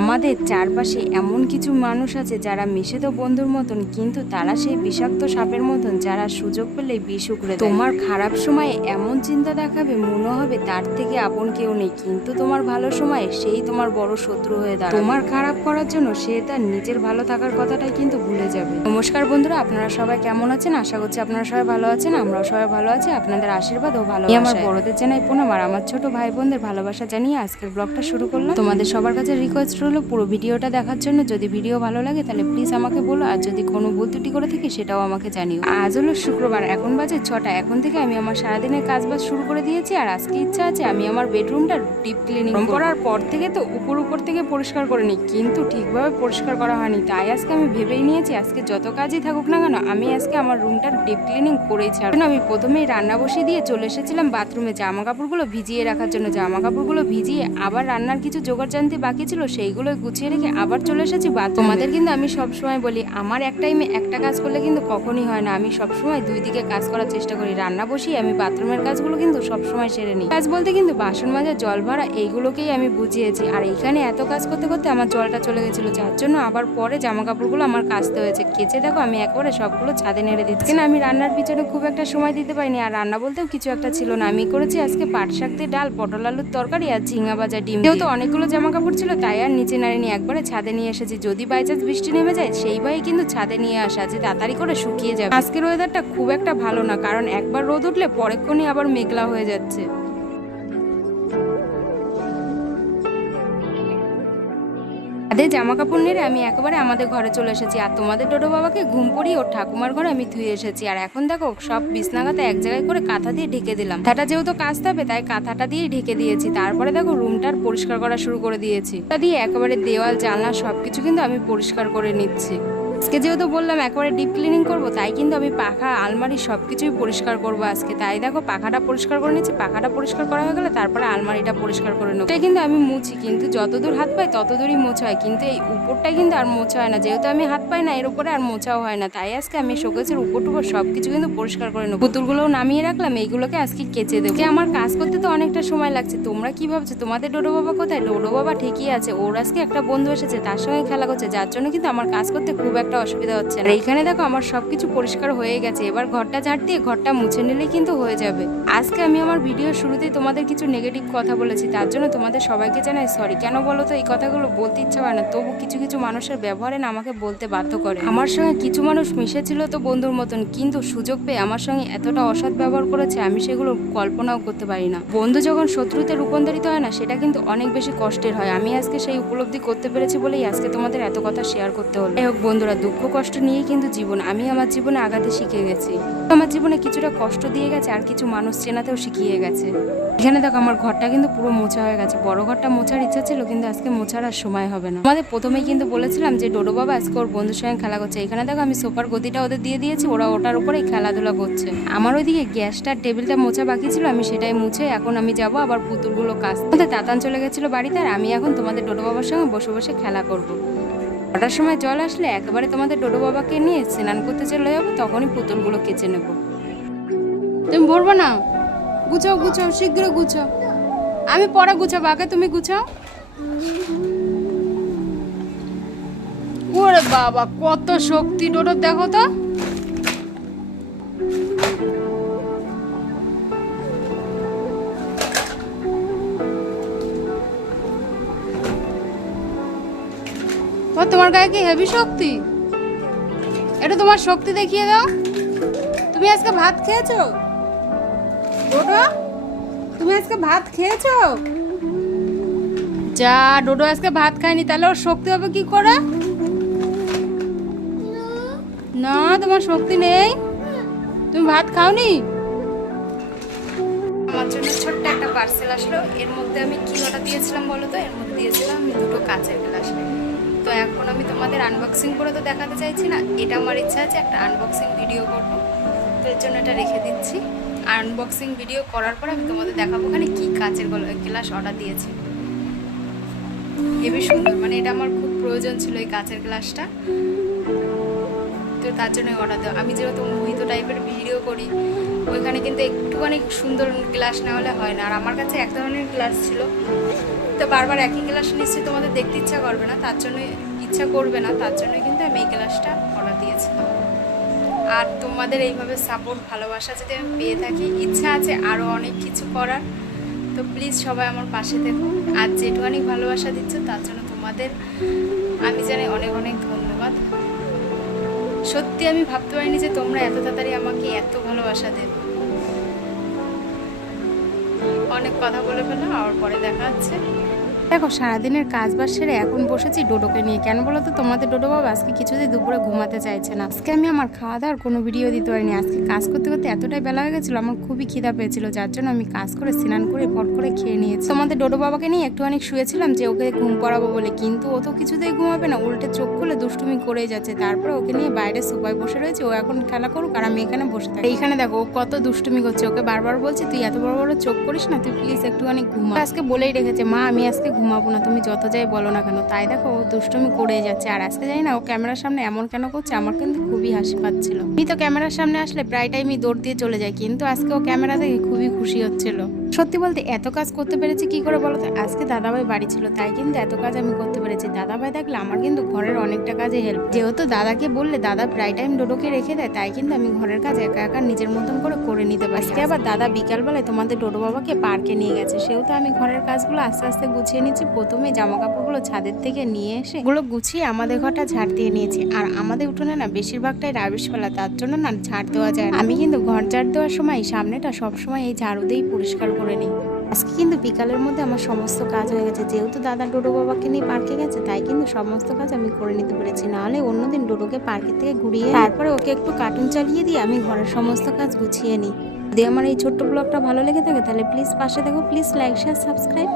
আমাদের চারপাশে এমন কিছু মানুষ আছে যারা মিশে তো বন্ধুর মতন, কিন্তু তারা সেই বিষাক্ত সাপের মতন যারা সুযোগ পেলে বিষ উগড়ে দেয়। তোমার খারাপ সময়ে এমন চিন্তা দেখাবে মনে হবে তার থেকে আপন কেউ নেই, কিন্তু তোমার ভালো সময়ে সেই তোমার বড় শত্রু হয়ে দাঁড়ায়। তোমার খারাপ করার জন্য সে তার নিজের ভালো থাকার কথাটাই কিন্তু ভুলে যাবে। নমস্কার বন্ধুরা, আপনারা সবাই কেমন আছেন? আশা করছি আপনারা সবাই ভালো আছেন। আমরাও সবাই ভালো আছি, আপনাদের আশীর্বাদ ও ভালোবাসা। আমার বড়দের জানাই প্রণাম আর আমার ছোট ভাই বোনদের ভালোবাসা জানিয়ে আজকের ব্লগটা শুরু করলাম। তোমাদের সবার কাছে রিকোয়েস্ট রইল পুরো ভিডিওটা দেখার জন্য। যদি ভিডিও ভালো লাগে তাহলে প্লিজ আমাকে বলো, আর যদি কোনো ভুল ত্রুটি করে থাকি সেটাও আমাকে জানিও। আজ হলো শুক্রবার, এখন বাজে 6টা। এখন থেকে আমি আমার সারাদিনের কাজ বাজ শুরু করে দিয়েছি, আর আজকে ইচ্ছা আছে আমি আমার বেডরুমটা ডিপ ক্লিনিং করার পর থেকে তো উপর থেকে পরিষ্কার করে নিই, কিন্তু ঠিকভাবে পরিষ্কার করা হয়নি। তাই আজকে আমি ভেবেই নিয়েছি আজকে যত কাজই থাকুক না কেন আমি আজকে আমার রুমটার ডিপ ক্লিনিং করেই ছাড়ব। আমি প্রথমেই রান্না বসিয়ে দিয়ে চলে এসেছিলাম বাথরুমে জামা কাপড়গুলো ভিজিয়ে রাখার জন্য। জামা কাপড়গুলো ভিজিয়ে আবার রান্নার কিছু জোগাড় জানতে বাকি ছিল, সেইগুলো গুছিয়ে রেখে আবার চলে এসেছি বাথরুমে। তোমাদের কিন্তু আমি সবসময় বলি আমার এক টাইমে একটা কাজ করলে কিন্তু কখনই হয় না। আমি সবসময় দুই দিকে কাজ করার চেষ্টা করি। রান্না বসিয়ে আমি বাথরুমের কাজগুলো কিন্তু সবসময় সেরে নিই। কাজ বলতে কিন্তু বাসন মাজা, জল ভরা এইগুলোকেই আমি বুঝিয়েছি। আর এইখানে এত কাজ করতে করতে আমার জলটা চলে গেছিল, যার জন্য আবার পরে জামা কাপড়গুলো আমার কাচতে হয়েছে। কেচে দেখো আমি একবারে সবগুলো ছাদে নেড়ে দিচ্ছি। কিন্তু আমি রান্নার পিছনে খুব একটা সময় দিতে পারিনি, আর রান্না বলতেও কিছু একটা ছিল না। আমি করেছি আজকে পাট শাক দিয়ে ডাল, পটল আলুর তরকারি আর ঝিঙা ভাজা ডিম। যেহেতু অনেকগুলো জামা কাপড় ছিল তাই আর নিচে নাড়িনি, একবারে ছাদে নিয়ে এসেছি। যদি বাই চান্স বৃষ্টি নেমে যায় সেই ভাই কিন্তু ছাদে নিয়ে আসা যে তাড়াতাড়ি করে শুকিয়ে যাবে। আজকের ওয়েদারটা খুব একটা ভালো না, কারণ একবার রোদ উঠলে পরেক্ষণই আবার মেঘলা হয়ে যাচ্ছে। তাদের জামা কাপড় নেড়ে আমি একেবারে আমাদের ঘরে চলে এসেছি, আর তোমাদের ডোডো বাবাকে ঘুম পড়িয়ে ওর ঠাকুমার ঘরে আমি ধুয়ে এসেছি। আর এখন দেখো সব বিছনাগাতে এক জায়গায় করে কাঁথা দিয়ে ঢেকে দিলাম। কাঁথাটা যেহেতু কাচতে হবে তাই কাঁথাটা দিয়েই ঢেকে দিয়েছি। তারপরে দেখো রুমটার পরিষ্কার করা শুরু করে দিয়েছি। তা দিয়ে একেবারে দেওয়াল জানলা সবকিছু কিন্তু আমি পরিষ্কার করে নিচ্ছি। আজকে যেহেতু বললাম একবারে ডিপ ক্লিনিং করবো, তাই কিন্তু আমি পাখা আলমারি সবকিছুই পরিষ্কার করবো আজকে। তাই দেখো পাখাটা পরিষ্কার করে নিচ্ছি। পাখাটা পরিষ্কার করা হয়ে গেলে তারপরে আলমারিটা পরিষ্কার করে নেবো। এটা কিন্তু আমি মুছি, কিন্তু যতদূর হাত পাই ততদূরই মোছা হয়, কিন্তু এই উপরটাই কিন্তু আর মোছা হয় না। যেহেতু আমি হাত পাই না এর উপরে আর মোছাও হয় না, তাই আজকে আমি শোকেসের উপর টুপর সবকিছু কিন্তু পরিষ্কার করে নেবো। পুতুলগুলোও নামিয়ে রাখলাম, এইগুলোকে আজকে কেচে দেবো। আমার কাজ করতে তো অনেকটা সময় লাগছে। তোমরা কি ভাবছো তোমাদের ডোডো বাবা কোথায়? ডোডো বাবা ঠিকই আছে, ওর আজকে একটা বন্ধু এসেছে তার সঙ্গে খেলা করছে, যার জন্য কিন্তু আমার কাজ করতে খুব একটা অসুবিধা হচ্ছে না। এইখানে দেখো আমার সবকিছু পরিষ্কার হয়ে গেছে, এবার ঘরটা ঝাড় দিয়ে ঘরটা মুছে নিলেই কিন্তু হয়ে যাবে। আজকে আমি আমার ভিডিওর শুরুতেই তোমাদের কিছু নেগেটিভ কথা বলেছি, তার জন্য তোমাদের সবাইকে জানাই সরি। কেন বলো তো, এই কথাগুলো বলতে ইচ্ছা হয় না, তবু কিছু কিছু মানুষের ব্যবহারে না আমাকে বলতে বাধ্য করে। আমার সঙ্গে কিছু মানুষ মিশেছিল তো বন্ধুর মতন, কিন্তু সুযোগ পেয়ে আমার সঙ্গে এতটা অসৎ ব্যবহার করেছে আমি সেগুলো কল্পনাও করতে পারি না। বন্ধু যখন শত্রুতে রূপান্তরিত হয় না সেটা কিন্তু অনেক বেশি কষ্টের হয়। আমি আজকে সেই উপলব্ধি করতে পেরেছি বলেই আজকে তোমাদের এত কথা শেয়ার করতে হলো। যাই হোক বন্ধুরা, দুঃখ কষ্ট নিয়েই কিন্তু জীবন। আমি আমার জীবনে আগাতে শিখে গেছি, আমার জীবনে কিছুটা কষ্ট দিয়ে গেছে আর কিছু মানুষ চেনাতেও শিখিয়ে গেছে। এখানে দেখো আমার ঘরটা কিন্তু পুরো মোছা হয়ে গেছে। বড় ঘরটা মোছার ইচ্ছা ছিল, কিন্তু আজকে মোছার আর সময় হবে না। আমাদের প্রথমেই কিন্তু বলেছিলাম যে ডোডো বাবা আজকে ওর বন্ধুর সঙ্গে খেলা করছে। এখানে দেখো আমি সোফার গদিটা ওদের দিয়ে দিয়েছি, ওরা ওটার উপরেই খেলাধুলা করছে। আমার ওইদিকে গ্যাসটার টেবিলটা মোছা বাকি ছিল, আমি সেটাই মুছে এখন আমি যাবো আবার পুতুলগুলো কাচতে। আমাদের তাতান চলে গেছিল বাড়িতে, আর আমি এখন তোমাদের ডোডো বাবার সঙ্গে বসে বসে খেলা করবো। 6টার সময় জল আসলে একেবারে তোমাদের ডোডো বাবাকে নিয়ে স্নান করতে চলে যাবো, তখনই পুতুলগুলো কেচে নেবো। তুমি ভরবো না, গুছাও গুছাও শীঘ্র গুছাও। আমি পরে গুছাবো, আগে তুমি গুছাও। ওরে বাবা কত শক্তি ডোডো, দেখো তো। তোমার গায়ে কি হেভি শক্তি? এটা তোমার শক্তি দেখিয়ে দাও। তুমি আজকে ভাত খেয়েছো ডোডো? তুমি আজকে ভাত খেয়েছো? যা, ডোডো আজকে ভাত খায়নি, তাহলে ওর শক্তি হবে কি করে? না তোমার শক্তি নেই, তুমি ভাত খাওনি। আমার জন্য ছোট্ট একটা পার্সেল আসলো। এর মধ্যে আমি কি অর্ডার দিয়েছিলাম বলো তো? এর মধ্যে দিয়েছিলাম আমি 2টো কাচের গ্লাস। তো এখন আমি তোমাদের আনবক্সিং করে তো দেখাতে চাইছি না, এটা আমার ইচ্ছা আছে একটা আনবক্সিং ভিডিও করব, তো এর জন্য এটা রেখে দিচ্ছি। আনবক্সিং ভিডিও করার পর আমি তোমাদের দেখাবো ওখানে কী কাচের গ্লাস অর্ডার দিয়েছি। হেবি সুন্দর, মানে এটা আমার খুব প্রয়োজন ছিল এই কাচের গ্লাসটা, তো তার জন্য অর্ডার দেওয়া। আমি যেহেতু মোহিত টাইপের ভিডিও করি ওইখানে কিন্তু একটুখানি সুন্দর গ্লাস না হলে হয় না, আর আমার কাছে এক ধরনের গ্লাস ছিল তো বারবার একই ক্লাস নিশ্চয়ই তোমাদের দেখতে ইচ্ছা করবে না, তার জন্যই কিন্তু আমি এই ক্লাসটা অর্ডার দিয়েছিলাম। আর তোমাদের এইভাবে সাপোর্ট ভালোবাসা যদি আমি পেয়ে থাকি, ইচ্ছা আছে আরও অনেক কিছু করার। তো প্লিজ সবাই আমার পাশে থেকো। আর যেটুখানি ভালোবাসা দিচ্ছ তার জন্য তোমাদের আমি জানাই অনেক অনেক ধন্যবাদ। সত্যি আমি ভাবতে পারিনি যে তোমরা এত তাড়াতাড়ি আমাকে এত ভালোবাসা দেবে। অনেক কথা বলে ফেললাম, আর পরে দেখা হচ্ছে। দেখো সারাদিনের কাজ বাজ সেরে এখন বসেছি ডোডোকে নিয়ে। কেন বলো তো, তোমাদের ডোডো বাবা আজকে কিছুতেই দুপুরে ঘুমাতে চাইছে না। আজকে আমি আমার খাওয়া দাওয়ার কোনো ভিডিও দিতে পারিনি। আজকে কাজ করতে করতে এতটাই বেলা হয়ে গেছিলো, আমার খুবই খিদা পেয়েছিল, যার জন্য আমি কাজ করে স্নান করে ফট করে খেয়ে নিয়েছি। তোমাদের ডোডো বাবাকে নিয়ে একটুখানি শুয়েছিলাম যে ওকে ঘুম পড়াবো বলে, কিন্তু ও তো কিছুতেই ঘুমাবে না, উল্টে চোখ খুলে দুষ্টুমি করেই যাচ্ছে। তারপরে ওকে নিয়ে বাইরে সোফায় বসে রয়েছে, ও এখন খেলা করুক আর আমি এখানে বসে থাকি। এইখানে দেখো ও কত দুষ্টুমি করছে, ওকে বারবার বলছি তুই এত বড় বড় চোখ করিস না, তুই প্লিজ একটুখানি ঘুমা। আজকে বলেই রেখেছে মা আমি আজকে ঘুমাবো না, তুমি যত যাই বলো না কেন। তাই দেখো ও দুষ্টুমি করেই যাচ্ছে। আর আজকে জানি না ও ক্যামেরার সামনে এমন কেন করছে, আমার কিন্তু খুবই হাসি পাচ্ছিল। আমি তো ক্যামেরার সামনে আসলে প্রায় টাইমই দৌড় দিয়ে চলে যাই, কিন্তু আজকে ও ক্যামেরা দেখে খুবই খুশি হচ্ছিল। সত্যি বলতে এত কাজ করতে পেরেছি কি করে বলো তো, আজকে দাদাভাই বাড়ি ছিল তাই কিন্তু এত কাজ আমি করতে পেরেছি। দাদাভাই থাকলে আমার কিন্তু ঘরের অনেকটা কাজে হেল্প। যেহেতু দাদাকে বললে দাদা প্রায় টাইম ডোডোকে রেখে দেয়, তাই কিন্তু আমি ঘরের কাজ একা একা নিজের মতন করে নিতে পারি। আজকে আবার দাদা বিকালবেলায় তোমাদের ডোডো বাবাকে পার্কে নিয়ে গেছে, সেহেতু আমি ঘরের কাজগুলো আস্তে আস্তে গুছিয়ে নিচ্ছি। প্রথমে জামা কাপড়গুলো ছাদের থেকে নিয়ে এসে গুলো গুছিয়ে আমাদের ঘরটা ঝাড় দিয়ে নিয়েছি। আর আমাদের উঠোনে না বেশিরভাগটাই রাবিশ ফেলা, তার জন্য না ঝাড় দেওয়া যায়। আমি কিন্তু ঘর ঝাড় দেওয়ার সময় সামনেটা সবসময় এই ঝাড়ু দিয়েই পরিষ্কার করে নিই। আজকে কিন্তু বিকালের মধ্যে আমার সমস্ত কাজ হয়ে গেছে। যেহেতু দাদা ডোডো বাবাকে নিয়ে পার্কে গেছে, তাই কিন্তু সমস্ত কাজ আমি করে নিতে পেরেছি। নাহলে অন্যদিন ডোডোকে পার্কের থেকে ঘুরিয়ে তারপরে ওকে একটু কার্টুন চালিয়ে দিয়ে আমি ঘরের সমস্ত কাজ গুছিয়ে নিই। যদি আমার এই ছোট্ট ব্লগটা ভালো লেগে থাকে তাহলে প্লিজ পাশে দেখো, প্লিজ লাইক শেয়ার সাবস্ক্রাইব।